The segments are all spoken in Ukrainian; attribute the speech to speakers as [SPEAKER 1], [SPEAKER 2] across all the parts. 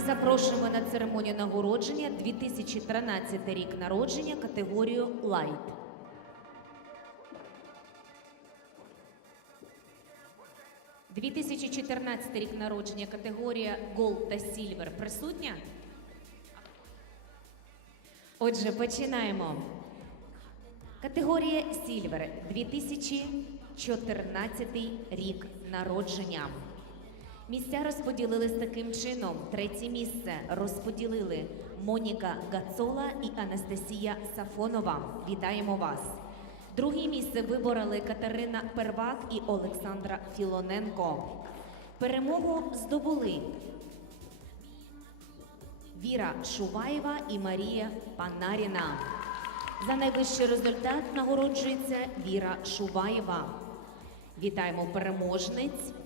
[SPEAKER 1] запрошуємо на церемонію нагородження 2013 рік народження категорію Light. – 2014 рік народження категорія Gold та Silver присутня? Отже, починаємо. Категорія Silver 2014 рік народження. Місця розподілились таким чином. Третє місце розподілили Моніка Гацола і Анастасія Сафонова. Вітаємо вас. Друге місце вибороли Катерина Первак і Олександра Філоненко. Перемогу здобули Віра Шуваєва і Марія Панаріна. За найвищий результат нагороджується Віра Шуваєва. Вітаємо переможниць.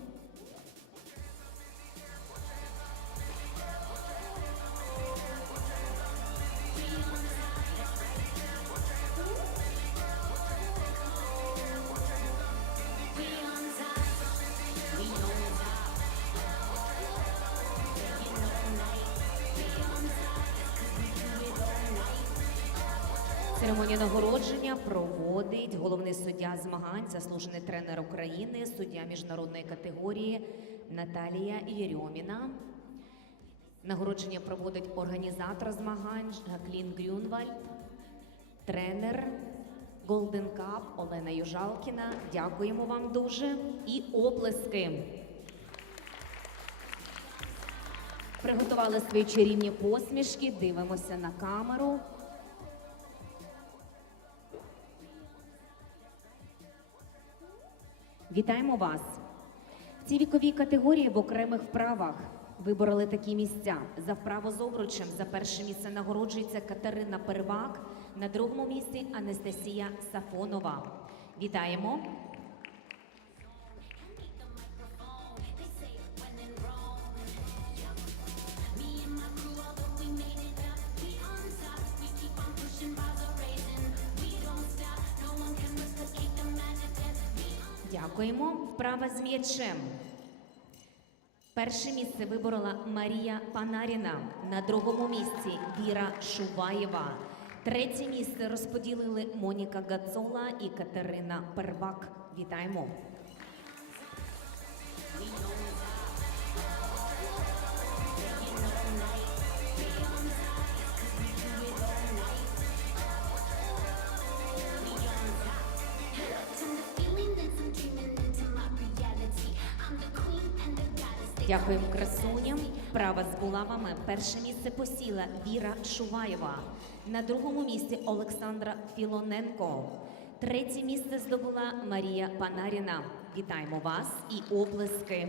[SPEAKER 1] Церемонію нагородження проводить головний суддя змагань, заслужений тренер України, суддя міжнародної категорії Наталія Єрьоміна. Нагородження проводить організатор змагань Жаклін Грюнвальд, тренер Golden Cup Олена Южалкіна. Дякуємо вам дуже і оплески. Приготували свої чарівні посмішки, дивимося на камеру. Вітаємо вас! В цій віковій категорії в окремих вправах вибороли такі місця. За вправо з обручем за перше місце нагороджується Катерина Первак, на другому місці Анастасія Сафонова. Вітаємо! Дякуємо. Вправа з м'ячем. Перше місце виборола Марія Панаріна. На другому місці Віра Шуваєва. Третє місце розподілили Моніка Гацола і Катерина Первак. Вітаємо. Дякуємо красуням. Права з булавами. Перше місце посіла Віра Шуваєва. На другому місці Олександра Філоненко. Третє місце здобула Марія Панаріна. Вітаємо вас і оплески.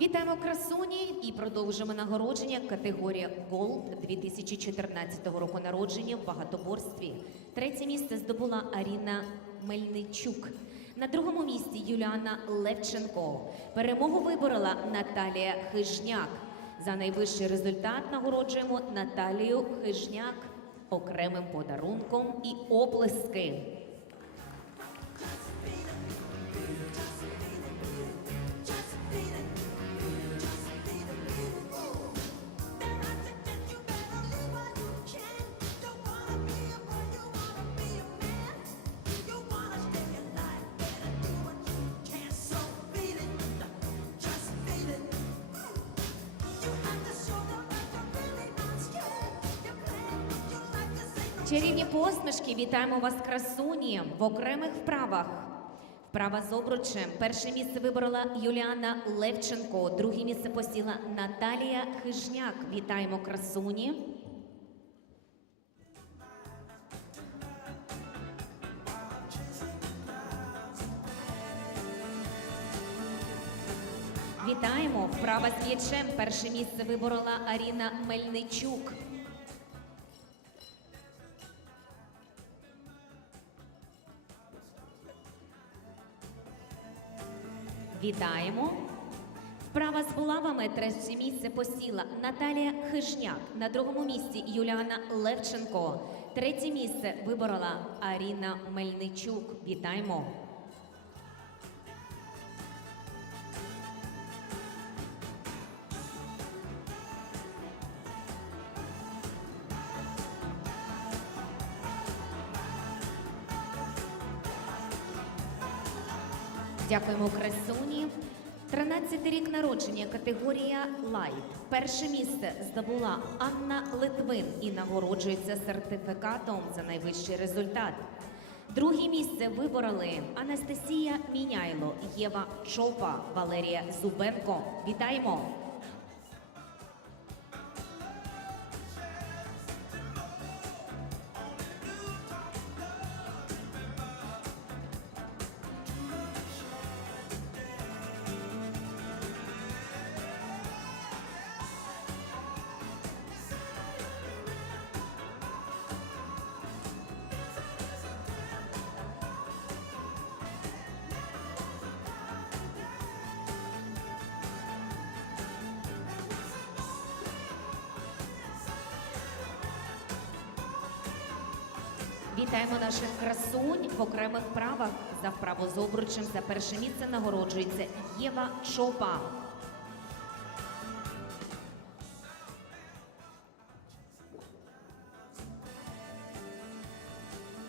[SPEAKER 1] Вітаємо красуні продовжимо нагородження категорія Gold 2014 року народження в багатоборстві. Третє місце здобула Аріна Мельничук. На другому місці Юліана Левченко. Перемогу виборола Наталія Хижняк. За найвищий результат нагороджуємо Наталію Хижняк окремим подарунком і оплески. Чарівні посмішки, вітаємо вас, красуні, в окремих вправах. Вправа з обручем. Перше місце виборола Юліана Левченко. Друге місце посіла Наталія Хижняк. Вітаємо красуні. Вітаємо! Вправа з м'ячем. Перше місце виборола Аріна Мельничук. Вітаємо! Вправа з булавами третє місце посіла Наталія Хижняк. На другому місці Юліана Левченко. Третє місце виборола Аріна Мельничук. Вітаємо! Дякуємо красуні. 13 рік народження, категорія Лайт. Перше місце здобула Анна Литвин і нагороджується сертифікатом за найвищий результат. Друге місце вибороли Анастасія Міняйло, Єва Чопа, Валерія Зубенко. Вітаємо! Вітаємо наших красунь в окремих правах. За вправу з обручем за перше місце нагороджується Єва Чопа.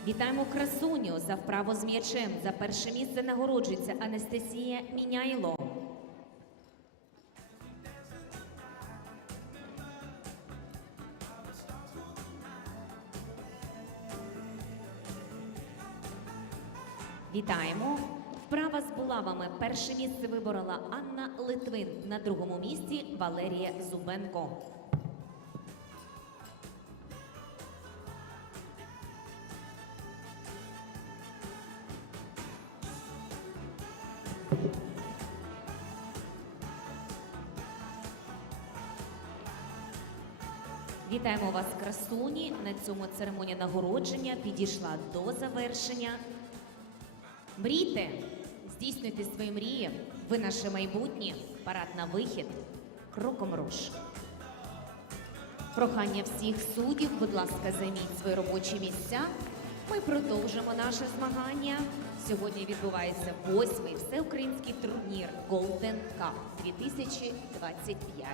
[SPEAKER 1] Вітаємо красуню за вправу з м'ячем. За перше місце нагороджується Анастасія Міняйло. Вітаємо! Вправа з булавами. Перше місце виборола Анна Литвин. На другому місці Валерія Зубенко. Вітаємо вас, красуні. На цьому церемонія нагородження підійшла до завершення. Мрійте, здійснюйте свої мрії. Ви наше майбутнє. Парад на вихід. Кроком руш. Прохання всіх суддів, будь ласка, займіть свої робочі місця. Ми продовжимо наше змагання. Сьогодні відбувається восьмий всеукраїнський турнір Golden Cup 2025.